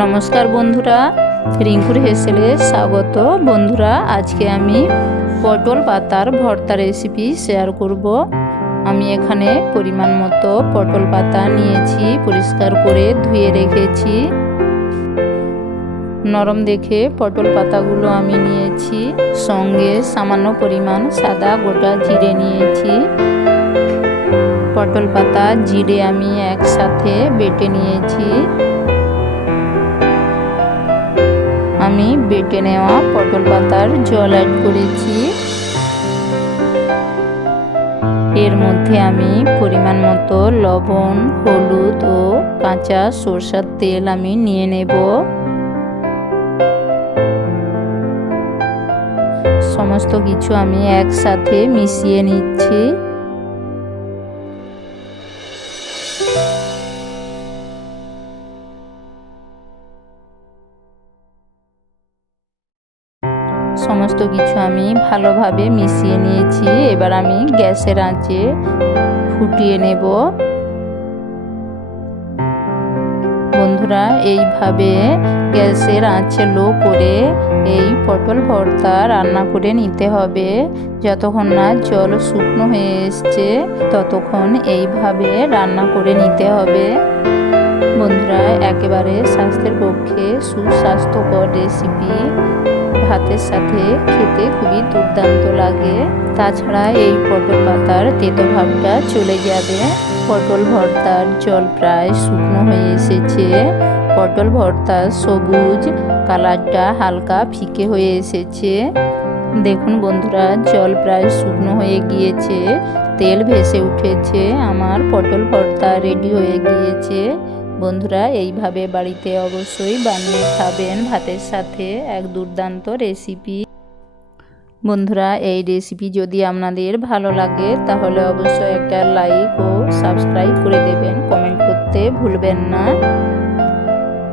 নমস্কার বন্ধুরা, রিঙ্কুর হেসেলে স্বাগত। বন্ধুরা, আজকে আমি পটল পাতার ভর্তা রেসিপি শেয়ার করব। আমি এখানে পরিমাণ মতো পটল পাতা নিয়েছি, পরিষ্কার করে ধুয়ে রেখেছি। নরম দেখে পটল পাতাগুলো আমি নিয়েছি, সঙ্গে সামান্য পরিমাণ সাদা গোটা জিরে নিয়েছি। পটল পাতা জিরে আমি একসাথে বেটে নিয়েছি। আমি বেটে নেওয়া পটল পাতার জল অ্যাড করেছি। এর মধ্যে আমি পরিমাণ মতো লবণ, হলুদ ও কাঁচা সরষার তেল আমি নিয়ে নেব। সমস্ত কিছু আমি একসাথে মিশিয়ে নিচ্ছি। সমস্ত কিছু আমি ভালোভাবে মিশিয়ে নিয়েছি। এবার আমি গ্যাসের আঁচে ফুটিয়ে নেব। বন্ধুরা, এইভাবে গ্যাসের আঁচে লো করে এই পটল ভর্তা রান্না করে নিতে হবে। যতক্ষণ না জল শুকনো হয়ে এসছে, ততক্ষণ এইভাবে রান্না করে নিতে হবে। বন্ধুরা, একেবারে স্বাস্থ্যের পক্ষে সুস্বাস্থ্যকর রেসিপি ভাতের সাথে খেতে খুবই দুর্দান্ত লাগে। তাছাড়া এই পটল পাতার তেতো ভাবটা চলে যাবে। পটল ভর্তার জল প্রায় শুকনো হয়ে এসেছে। পটল ভর্তার সবুজ, কালারটা হালকা ফিকে হয়ে এসেছে। দেখুন বন্ধুরা, জল প্রায় শুকনো হয়ে গিয়েছে। তেল ভেসে উঠেছে। আমার পটল ভর্তা রেডি হয়ে গিয়েছে। বন্ধুরা, এইভাবে বাড়িতে অবশ্যই বানিয়ে খাবেন ভাতের সাথে এক দুর্দান্ত রেসিপি। বন্ধুরা, এই রেসিপি যদি আপনাদের ভালো লাগে, তাহলে অবশ্যই একটা লাইক ও সাবস্ক্রাইব করে দেবেন। কমেন্ট করতে ভুলবেন না।